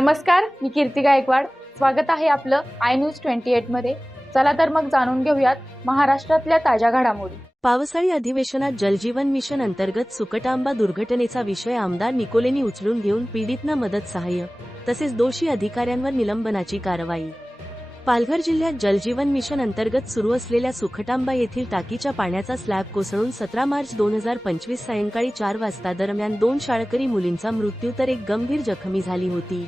नमस्कार मी कीर्ती गायकवाड. स्वागत आहे आपलं आय न्यूज ट्वेंटी एटमध्ये. चला तर मग जाणून घेऊयात महाराष्ट्रातल्या ताज्या घडामोडी. पावसाळी अधिवेशनात जलजीवन मिशन अंतर्गत सुकटांबा दुर्घटनेचा विषय आमदार निकोलेनी उचलून घेऊन पीडितना मदत सहाय्य तसेच दोषी अधिकाऱ्यांवर निलंबनाची कारवाई. पालघर जिल्ह्यात जलजीवन मिशन अंतर्गत सुरू असलेल्या सुखटांबा येथील टाकीच्या पाण्याचा स्लॅब कोसळून सतरा मार्च दोन हजार पंचवीस सायंकाळी चार वाजता दरम्यान दोन शाळकरी मुलींचा मृत्यू तर एक गंभीर जखमी झाली होती.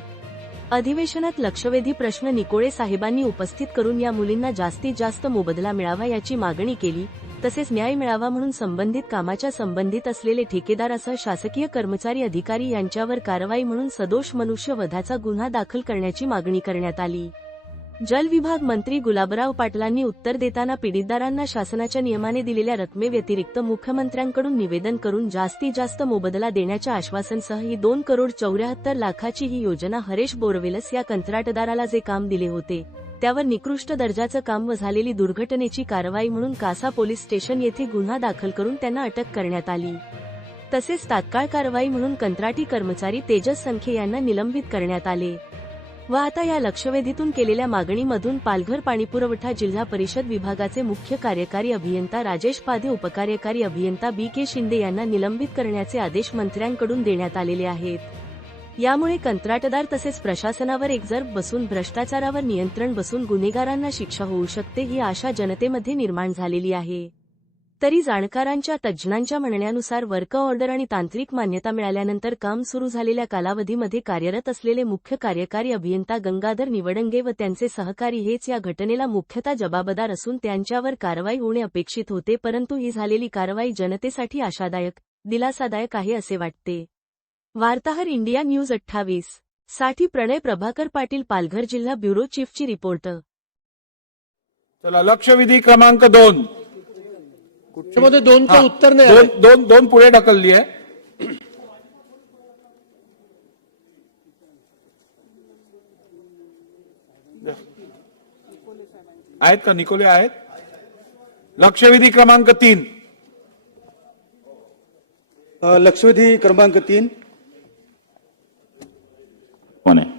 अधिवेशनात लक्षवेधी प्रश्न निकोळे साहेबांनी उपस्थित करून या मुलींना जास्तीत जास्त मोबदला मिळावा याची मागणी केली तसेच न्याय मिळावा म्हणून संबंधित कामाच्या संबंधित असलेले ठेकेदार असं शासकीय कर्मचारी अधिकारी यांच्यावर कारवाई म्हणून सदोष मनुष्यवधाचा गुन्हा दाखल करण्याची मागणी करण्यात आली. जल विभाग मंत्री गुलाबराव पाटलांनी उत्तर देताना पीडितदारांना शासनाच्या नियमाने दिलेल्या रकमेव्यतिरिक्त मुख्यमंत्र्यांकडून निवेदन करून जास्तीत जास्त मोबदला देण्याच्या आश्वासनसह ही दोन करोड चौऱ्याहत्तर लाखाची ही योजना हरेश बोरवेलस या कंत्राटदाराला जे काम दिले होते त्यावर निकृष्ट दर्जाचं काम व झालेली दुर्घटनेची कारवाई म्हणून कासा पोलीस स्टेशन येथे गुन्हा दाखल करून त्यांना अटक करण्यात आली. तसेच तात्काळ कारवाई म्हणून कंत्राटी कर्मचारी तेजस संखे यांना निलंबित करण्यात आले. व आता या लक्षवेधीतून केलेल्या मागणीमधून पालघर पाणीपुरवठा जिल्हा परिषद विभागाचे मुख्य कार्यकारी अभियंता राजेश पाधे उपकार्यकारी अभियंता बी के शिंदे यांना निलंबित करण्याचे आदेश मंत्र्यांकडून देण्यात आलेले आहेत. यामुळे कंत्राटदार तसेच प्रशासनावर एकजर बसून भ्रष्टाचारावर नियंत्रण बसून गुन्हेगारांना शिक्षा होऊ शकते ही आशा जनतेमध्ये निर्माण झालेली आहे. तरी जाणकारांच्या तज्ज्ञांच्या म्हणण्यानुसार वर्क ऑर्डर आणि तांत्रिक मान्यता मिळाल्यानंतर काम सुरू झालेल्या कालावधीमध्ये कार्यरत असलेले मुख्य कार्यकारी अभियंता गंगाधर निवडंगे व त्यांचे सहकारी हेच या घटनेला मुख्यतः जबाबदार असून त्यांच्यावर कारवाई होणे अपेक्षित होते परंतु ही झालेली कारवाई जनतेसाठी आशादायक दिलासादायक आहे असे वाटते. वार्ताहर इंडिया न्यूज अठ्ठावीस. साठी प्रणय प्रभाकर पाटील पालघर जिल्हा ब्युरो चीफची रिपोर्ट. चला लक्षविधी क्रमांक दोन. दोनचं हा, उत्तर नाही दोन. दोन दोन पुढे ढकलली आहे. आहेत का? निकोले आहेत? लक्षविधी क्रमांक तीन. लक्षवेधी क्रमांक तीन. कोण आहे?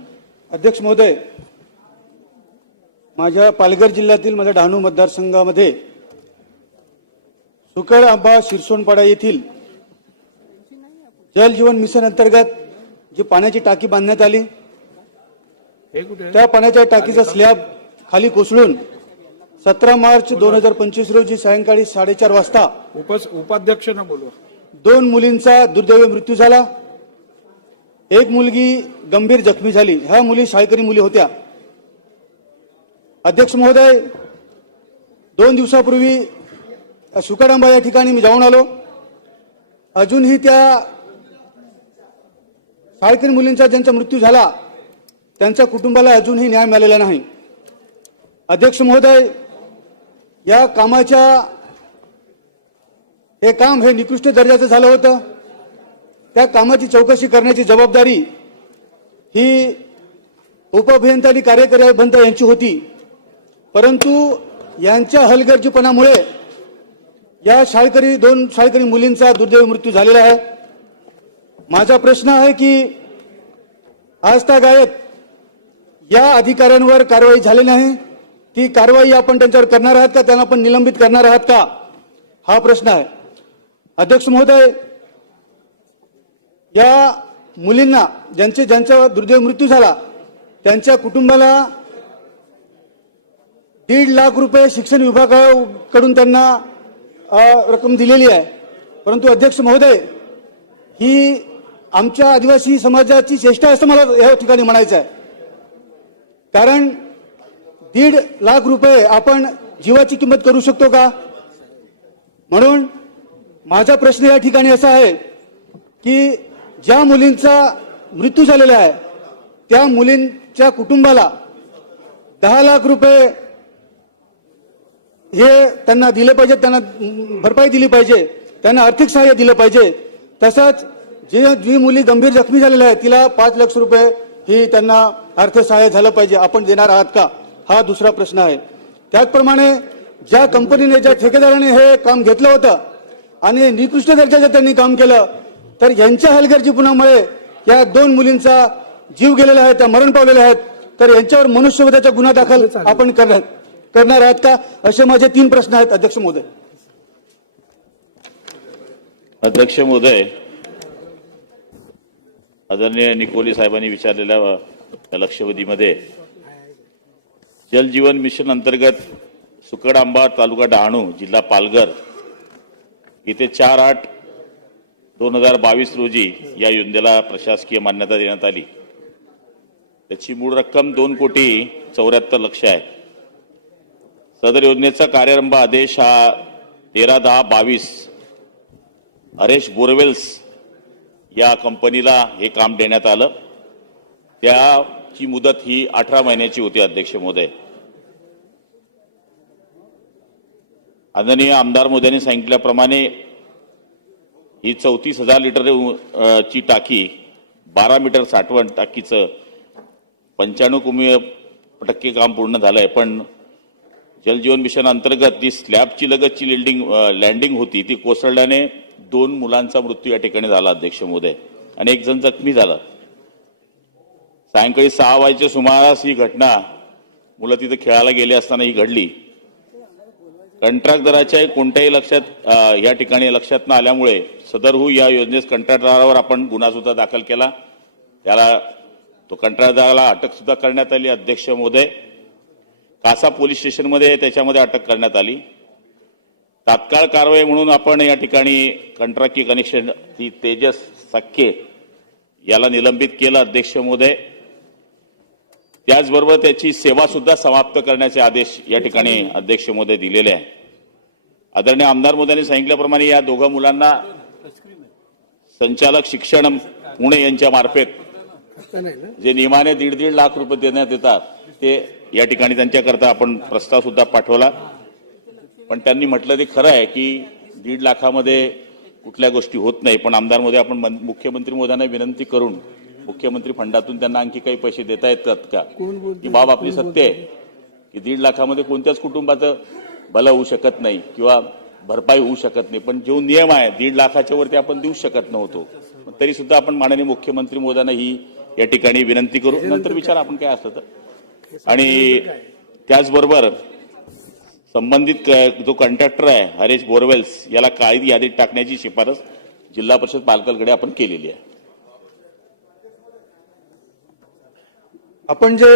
अध्यक्ष महोदय माझ्या पालघर जिल्ह्यातील माझ्या डहाणू मतदारसंघामध्ये सुकळ आंबा शिरसोनपाडा येथील जल जीवन मिशन अंतर्गत जी पाण्याची टाकी बांधण्यात आली? त्या पाण्याच्या टाकीचा स्लॅब खाली कोसळून सतरा मार्च दोन हजार पंचवीस रोजी सायंकाळी साडेचार वाजता उपाध्यक्ष दोन मुलींचा दुर्दैवी मृत्यू झाला. एक मुलगी गंभीर जखमी झाली. ह्या मुली शाळकरी मुली होत्या. अध्यक्ष महोदय दोन दिवसापूर्वी सुकाडांबा या ठिकाणी मी जाऊन आलो. अजूनही त्या शाळकरी मुलींचा ज्यांचा मृत्यू झाला त्यांच्या कुटुंबाला अजूनही न्याय मिळालेला नाही. अध्यक्ष महोदय या कामाच्या हे काम हे निकृष्ट दर्जाचं झालं होतं. त्या कामाची चौकशी करण्याची जबाबदारी ही उपअभियंता आणि कार्यकारी अभियंता यांची होती. परंतु यांच्या हलगर्जीपणामुळे या शाळकरी दोन शाळकरी मुलींचा दुर्दैवी मृत्यू झालेला आहे. माझा प्रश्न आहे की आज गायत या अधिकाऱ्यांवर कारवाई झाली नाही? ती कारवाई आपण त्यांच्यावर करणार आहात का? त्यांना आपण निलंबित करणार आहात का? हा प्रश्न आहे. अध्यक्ष महोदय या मुलींना ज्यांचे ज्यांचा दुर्दैव मृत्यू झाला त्यांच्या कुटुंबाला दीड लाख रुपये शिक्षण विभागाकडून त्यांना रक्कम दिलेली आहे. परंतु अध्यक्ष महोदय ही आमच्या आदिवासी समाजाची चेष्टा असं मला या ठिकाणी म्हणायचं आहे. कारण दीड लाख रुपये आपण जीवाची किंमत करू शकतो का? म्हणून माझा प्रश्न या ठिकाणी असा आहे की ज्या मुलींचा मृत्यू झालेला आहे त्या मुलींच्या कुटुंबाला दहा लाख रुपये हे त्यांना दिले पाहिजे त्यांना भरपाई दिली पाहिजे त्यांना आर्थिक सहाय्य दिलं पाहिजे. तसंच जे जी मुली गंभीर जखमी झालेल्या आहेत तिला पाच लाख रुपये ही त्यांना आर्थिक सहाय्य झालं पाहिजे. आपण देणार आहात का? हा दुसरा प्रश्न आहे. त्याचप्रमाणे ज्या कंपनीने ज्या ठेकेदाराने हे काम घेतलं होतं आणि निकृष्ट दर्जाचं त्यांनी काम केलं तर यांच्या हलगर्जीपणामुळे या दोन मुलींचा जीव गेलेला आहे त्या मरण पावलेल्या आहेत. तर यांच्यावर मनुष्यवधाचा गुन्हा दाखल आपण करणार. करणार आहात का? असे माझे तीन प्रश्न आहेत अध्यक्ष महोदय. अध्यक्ष महोदय आदरणीय निकोली साहेबांनी विचारलेल्या त्या लक्षवेधीमध्ये जल जीवन मिशन अंतर्गत सुकड आंबा तालुका डहाणू जिल्हा पालघर येथे चार आठ दोन हजार बावीस रोजी या योजनेला प्रशासकीय मान्यता देण्यात आली. त्याची मूळ रक्कम दोन कोटी चौऱ्याहत्तर लक्ष आहे. सदर योजनेचा कार्यारंभ आदेश हा तेरा दहा बावीस. हरेश बोरवेल्स या कंपनीला हे काम देण्यात आलं. त्याची मुदत ही अठरा महिन्याची होती अध्यक्ष महोदय. आदरणीय आमदार मोदयांनी सांगितल्याप्रमाणे ही चौतीस हजार लिटर ची टाकी बारा मीटर साठवण टाकीचं पंच्याण्णव कुमी टक्के काम पूर्ण झालंय. पण जलजीवन मिशन अंतर्गत जी स्लॅबची लगतची लिल्डिंग लँडिंग होती ती कोसळल्याने दोन मुलांचा मृत्यू या ठिकाणी झाला अध्यक्ष मोदय. आणि एक जण जखमी झाला. सायंकाळी सहा वाजेच्या सुमारास ही घटना मुलं तिथे खेळायला गेले असताना ही घडली. कंत्राटदाराच्या कोणत्याही लक्षात या ठिकाणी लक्षात न आल्यामुळे सदरहू हो या योजनेस कंत्राटदारावर आपण गुन्हा सुद्धा दाखल केला. त्याला तो कंत्राटदाराला अटक सुद्धा करण्यात आली अध्यक्ष मोदय. कासा पोलीस स्टेशनमध्ये त्याच्यामध्ये अटक करण्यात आली. तात्काळ कारवाई म्हणून आपण या ठिकाणी कंत्राटी कनेक्शन ती तेजस सख्खे याला निलंबित केलं अध्यक्ष महोदय. त्याचबरोबर त्याची सेवा सुद्धा समाप्त करण्याचे आदेश या ठिकाणी अध्यक्ष महोदय दिलेले आहे. आदरणीय आमदार मोदयांनी सांगितल्याप्रमाणे या दोघा मुलांना संचालक शिक्षण पुणे यांच्या मार्फत जे नियमाने दीड दीड लाख रुपये देण्यात येतात ते या ठिकाणी त्यांच्याकरता आपण प्रस्ताव सुद्धा पाठवला. पण त्यांनी म्हटलं ते खरं आहे की दीड लाखामध्ये कुठल्या गोष्टी होत नाही. पण आमदारमध्ये आपण मुख्यमंत्री मोदयांना विनंती करून मुख्यमंत्री फंडातून त्यांना आणखी काही पैसे देता येतात का? ही बाब आपली सत्य आहे की दीड लाखामध्ये कोणत्याच कुटुंबाचं भलं होऊ शकत नाही किंवा भरपाई होऊ शकत नाही. पण जो नियम आहे दीड लाखाच्या वरती आपण देऊ शकत नव्हतो. तरी सुद्धा आपण माननीय मुख्यमंत्री मोदयांना ही या ठिकाणी विनंती करू. नंतर विचार आपण काय असलं तर. आणि त्याचबरोबर संबंधित जो कॉन्ट्रॅक्टर आहे हरेश बोरवेल्स याला कायदी यादीत टाकण्याची शिफारस जिल्हा परिषद पालकलकडे आपण केलेली आहे. आपण जे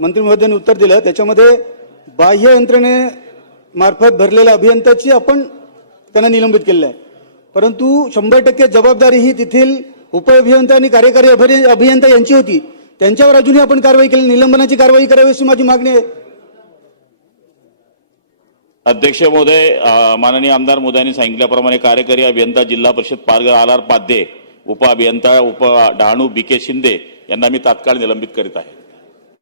मंत्री महोदयांनी उत्तर दिलं त्याच्यामध्ये बाह्य यंत्रणे मार्फत भरलेल्या अभियंत्याची आपण त्यांना निलंबित केलेलं आहे. परंतु शंभर टक्के जबाबदारी ही तेथील उपअभियंता आणि कार्यकारी अभियंता यांची होती. त्यांच्यावर अजूनही आपण कारवाई केली निलंबनाची कारवाई करावी अशी माझी मागणी आहे. अध्यक्ष महोदय माननीय आमदार मोदयांनी सांगितल्याप्रमाणे कार्यकारी अभियंता जिल्हा परिषद पालघर आर आर पाध्ये उप अभियंता उप डहाणू बी के शिंदे यांना मी तात्काळ निलंबित करीत आहे.